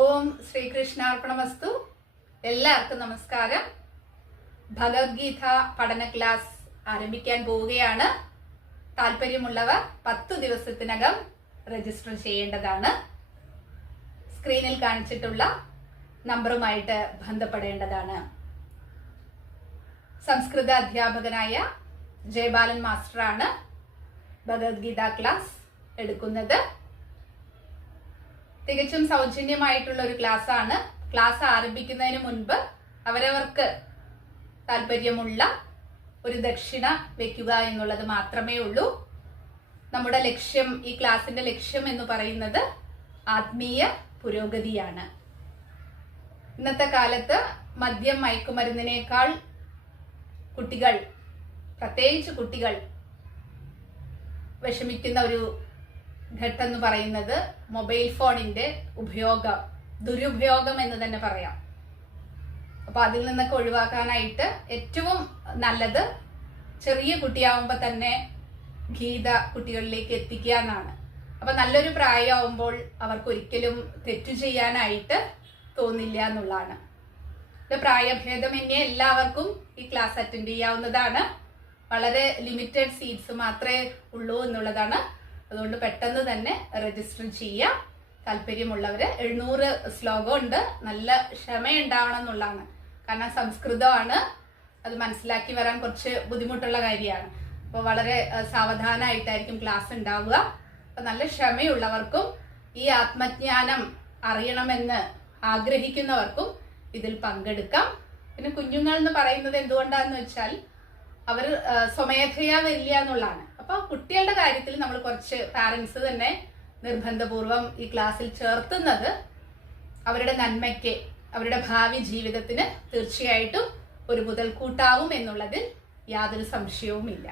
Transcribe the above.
ഓം ശ്രീകൃഷ്ണാർപ്പണമസ്തു. എല്ലാവർക്കും നമസ്കാരം. ഭഗവത്ഗീത പഠന ക്ലാസ് ആരംഭിക്കാൻ പോവുകയാണ്. താല്പര്യമുള്ളവർ 10 ദിവസത്തിനകം രജിസ്റ്റർ ചെയ്യേണ്ടതാണ്. സ്ക്രീനിൽ കാണിച്ചിട്ടുള്ള നമ്പറുമായിട്ട് ബന്ധപ്പെടേണ്ടതാണ്. സംസ്കൃത അധ്യാപകനായ ജയബാലൻ മാസ്റ്ററാണ് ഭഗവത്ഗീത ക്ലാസ് എടുക്കുന്നത്. തികച്ചും സൗജന്യമായിട്ടുള്ള ഒരു ക്ലാസ് ആണ്. ക്ലാസ് ആരംഭിക്കുന്നതിന് മുൻപ് അവരവർക്ക് താല്പര്യമുള്ള ഒരു ദക്ഷിണ വെക്കുക എന്നുള്ളത് മാത്രമേ ഉള്ളൂ. നമ്മുടെ ലക്ഷ്യം, ഈ ക്ലാസിന്റെ ലക്ഷ്യം എന്ന് പറയുന്നത് ആത്മീയ പുരോഗതിയാണ്. ഇന്നത്തെ കാലത്ത് മദ്യം, മയക്കുമരുന്നിനേക്കാൾ കുട്ടികൾ, പ്രത്യേകിച്ച് കുട്ടികൾ വിഷമിക്കുന്ന ഒരു ഘട്ടം എന്ന് പറയുന്നത് മൊബൈൽ ഫോണിന്റെ ഉപയോഗം, ദുരുപയോഗം എന്ന് തന്നെ പറയാം. അപ്പൊ അതിൽ നിന്നൊക്കെ ഒഴിവാക്കാനായിട്ട് ഏറ്റവും നല്ലത് ചെറിയ കുട്ടിയാവുമ്പോൾ തന്നെ ഗീത കുട്ടികളിലേക്ക് എത്തിക്കുക എന്നാണ്. അപ്പൊ നല്ലൊരു പ്രായമാവുമ്പോൾ അവർക്ക് ഒരിക്കലും തെറ്റു ചെയ്യാനായിട്ട് തോന്നില്ല എന്നുള്ളതാണ്. പ്രായഭേദമന്യേ എല്ലാവർക്കും ഈ ക്ലാസ് അറ്റൻഡ് ചെയ്യാവുന്നതാണ്. വളരെ ലിമിറ്റഡ് സീറ്റ്സ് മാത്രമേ ഉള്ളൂ എന്നുള്ളതാണ്. അതുകൊണ്ട് പെട്ടെന്ന് തന്നെ രജിസ്റ്റർ ചെയ്യുക. താല്പര്യമുള്ളവര് 700 ശ്ലോകം ഉണ്ട്. നല്ല ക്ഷമയുണ്ടാവണം എന്നുള്ളതാണ്. കാരണം സംസ്കൃതമാണ്, അത് മനസ്സിലാക്കി വരാൻ കുറച്ച് ബുദ്ധിമുട്ടുള്ള കാര്യമാണ്. അപ്പോൾ വളരെ സാവധാനമായിട്ടായിരിക്കും ക്ലാസ് ഉണ്ടാവുക. അപ്പൊ നല്ല ക്ഷമയുള്ളവർക്കും ഈ ആത്മജ്ഞാനം അറിയണമെന്ന് ആഗ്രഹിക്കുന്നവർക്കും ഇതിൽ പങ്കെടുക്കാം. പിന്നെ കുഞ്ഞുങ്ങൾ എന്ന് പറയുന്നത് എന്തുകൊണ്ടാന്ന് വെച്ചാൽ അവർ സ്വമേധയാ വരില്ല എന്നുള്ളതാണ്. അപ്പൊ കുട്ടികളുടെ കാര്യത്തിൽ നമ്മൾ കുറച്ച് പാരന്റ്സ് തന്നെ നിർബന്ധപൂർവം ഈ ക്ലാസ്സിൽ ചേർത്തുന്നത് അവരുടെ നന്മയ്ക്ക്, അവരുടെ ഭാവി ജീവിതത്തിന് തീർച്ചയായിട്ടും ഒരു മുതൽക്കൂട്ടാവും എന്നുള്ളതിൽ യാതൊരു സംശയവുമില്ല.